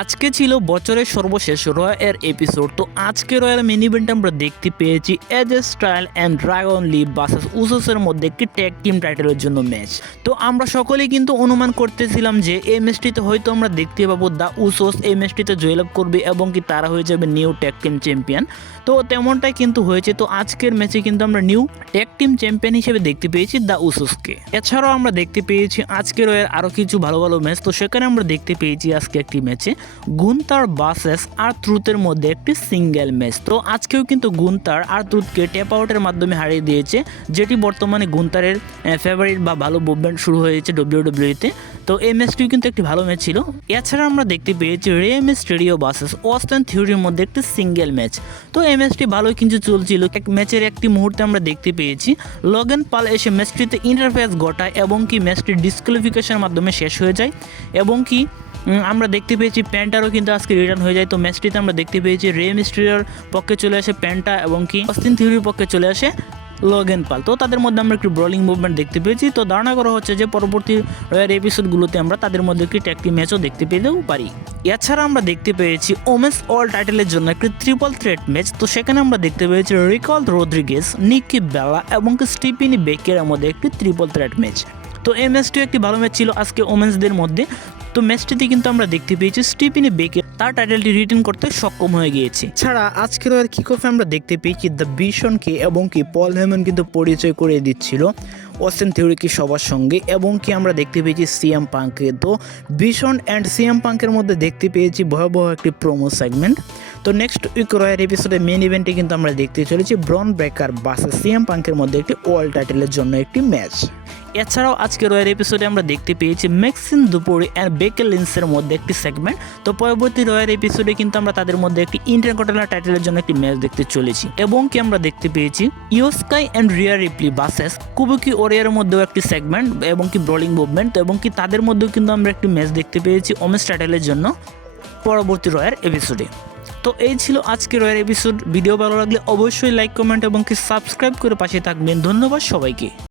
আজকে ছিল বছরের সর্বশেষ রয়্যাল এপিসোড। তো আজকে রয়্যাল মেন ইভেন্ট আমরা দেখতে পেয়েছি AJ Style and Dragon Lee versus উসোসের মধ্যে একটি ট্যাগ টিম টাইটেলের জন্য ম্যাচ। তো আমরা সকলেই কিন্তু অনুমান করতেছিলাম যে এই ম্যাচটিতে হয়তো আমরা দেখতে পাবো দ্য উসোস এই ম্যাচটিতে জয়লাভ করবে এবং কি তারা হয়ে যাবে নিউ ট্যাগ টিম চ্যাম্পিয়ন। তো তেমনটাই কিন্তু হয়েছে। তো আজকের ম্যাচে কিন্তু আমরা নিউ ট্যাগ টিম চ্যাম্পিয়ন হিসেবে দেখতে পেয়েছি দ্য উসোসকে। এছাড়াও আমরা দেখতে পেয়েছি আজকের রয়্যাল আরও কিছু ভালো ভালো ম্যাচ। তো সেখানে আমরা দেখতে পেয়েছি আজকে একটি ম্যাচে গুন্থার ভার্সেস আরট্রুথের মধ্যে একটি সিঙ্গেল ম্যাচ। তো আজকেও কিন্তু গুন্থার আরট্রুথকে ট্যাপ আউটের মাধ্যমে হারিয়ে দিয়েছে, যেটি বর্তমানে গুন্থারের ফেভারিট বা ভালো মুভমেন্ট শুরু হয়েছে ডব্লিউডব্লিউইতে। তো এই ম্যাচটিও কিন্তু একটি ভালো ম্যাচ ছিল। এছাড়া আমরা দেখতে পেয়েছি রে মিস্টেরিও ভার্সেস অস্টিন থিওরির মধ্যে একটি সিঙ্গেল ম্যাচ। তো এই ম্যাচটি ভালোই কিন্তু চলছিল। এক ম্যাচের একটি মুহূর্তে আমরা দেখতে পেয়েছি লগেন পাল এসে ম্যাচটিতে ইন্টারফেয়ার ঘটায় এবং কি ম্যাচটি ডিসকোয়ালিফিকেশনের মাধ্যমে শেষ হয়ে যায় এবং কি আমরা দেখতে পেয়েছি প্যান্টারও কিন্তু আজকে রিটার্ন হয়ে যায়। তো ম্যাচটিতে আমরা দেখতে পেয়েছি রে মিস্টেরিওর পক্ষে চলে আসে প্যান্টা এবং কি অস্টিন থিওরির পক্ষে চলে আসে লগেন পাল। তো তাদের মধ্যে আমরা একটু ব্রলিং মুভমেন্ট দেখতে পেয়েছি। তো ধারণা করা হচ্ছে যে পরবর্তী রয়্যাল এপিসোডগুলোতে আমরা তাদের মধ্যে একটি ট্যাগ টিম ম্যাচও দেখতে পেতেও পারি। এছাড়া আমরা দেখতে পেয়েছি ওমেন্স অল টাইটেলের জন্য একটি ট্রিপল থ্রেট ম্যাচ। তো সেখানে আমরা দেখতে পেয়েছি রিকাল রদ্রিগেজ, নিকি বেলা এবং স্টিফেনি বেকের মধ্যে একটি ট্রিপল থ্রেট ম্যাচ। তো এই ম্যাচটিও একটি ভালো ম্যাচ ছিল আজকে ওমেন্সদের মধ্যে। তো ম্যাচটিতে কিন্তু আমরা দেখতে পেয়েছি স্টিফেনি বেকের তার টাইটেলটি রিটেন করতে সক্ষম হয়ে গিয়েছে। ছাড়া আজকের আর কিক অফে আমরা দেখতে পেয়েছি দ্য বিশনকে এবং কি পল হেমন কিন্তু পরিচয় করে দিচ্ছিল অস্টিন থিওরিকে সবার সঙ্গে এবং কি আমরা দেখতে পেয়েছি সিএম পাঙ্ককে। তো বিশন অ্যান্ড সিএম পাঙ্কের মধ্যে দেখতে পেয়েছি ভয়াবহ একটি প্রোমো সেগমেন্ট। তো নেক্সট উইক রয়্যাল এপিসোডে মেন ইভেন্টে কিন্তু আমরা দেখতে চলেছি ব্রন ব্রেকার ভার্সেস সিএম পাঙ্কের মধ্যে একটি ওয়ার্ল্ড টাইটেলের জন্য একটি ম্যাচ। এছাড়াও আজকে রয়্যাল এপিসোডে আমরা দেখতে পেয়েছি ম্যাক্সিন দুপুরি অ্যান্ড বেকে লিন্সের মধ্যে একটি সেগমেন্ট। তো পরবর্তী রয়্যাল এপিসোডে কিন্তু আমরা তাদের মধ্যে একটি ইন্টারকন্টিনেন্টাল টাইটেলের জন্য একটি ম্যাচ দেখতে চলেছি এবং কি আমরা দেখতে পেয়েছি IYO Sky and Rhea Ripley versus Kabuki ওরিয়ারের মধ্যেও একটি সেগমেন্ট এবং কি ব্রলিং মুভমেন্ট এবং কি তাদের মধ্যেও কিন্তু আমরা একটি ম্যাচ দেখতে পেয়েছি ওমেন্স টাইটেলের জন্য পরবর্তী রয়্যাল এপিসোডে। তো এই ছিল আজকে রয়্যাল এপিসোড। ভিডিও ভালো লাগলে অবশ্যই লাইক কমেন্ট এবং কি সাবস্ক্রাইব করে পাশে থাকবেন। ধন্যবাদ সবাইকে।